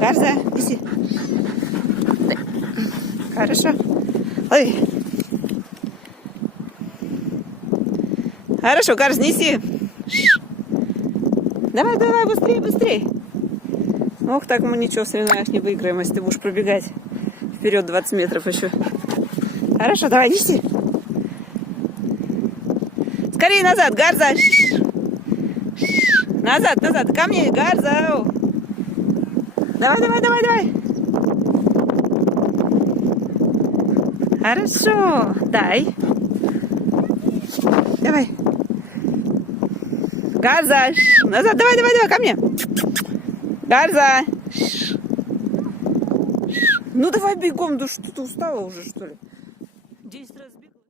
Гарза, неси. Хорошо. Ой. Хорошо, Гарз, неси. Давай, давай, быстрее, быстрее. Ох, так мы ничего в соревнованиях не выиграем, если ты будешь пробегать вперед 20 метров еще. Хорошо, давай, неси. Скорее назад, Гарза. Назад, назад, ко мне, Гарза. Давай, давай, давай, давай. Хорошо, дай. Давай. Гарза, назад, давай, давай, давай, ко мне. Гарза. Ну давай бегом, да что ты устала уже, что ли?